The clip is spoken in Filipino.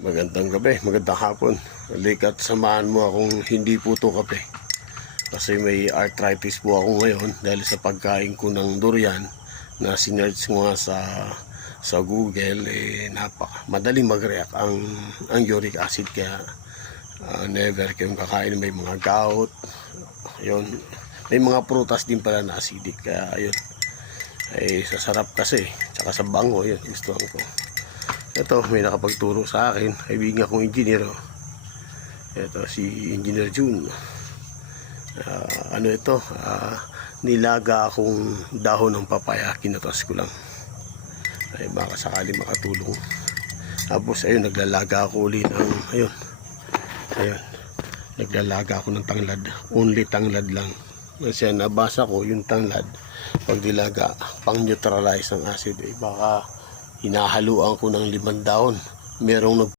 Magandang gabi, magandang hapon. Halika't samahan mo akong hindi puto kape. Kasi may arthritis po ako ngayon dahil sa pagkain ko ng durian na sinerch ko nga sa Google, madaling mag-react ang uric acid, kaya never kayong kakain. May mga gout, yun. May mga prutas din pala na acidic, kaya ayun, ay sasarap kasi, tsaka sa bango, yun, gustuhan ko. Ito, may nakapagturo sa akin, kaibigan kong engineer. Ito, si Engineer June. Nilaga akong dahon ng papaya, kinatas ko lang. Ay, baka sakali makatulong. Tapos, ayun, naglalaga ako ulit ng, ayun, naglalaga ako ng tanglad. Only tanglad lang. Kasi nabasa ko, yung tanglad, pag dilaga, pang-neutralize ang acid. Baka hinahaluan ko ng 5 daon. Merong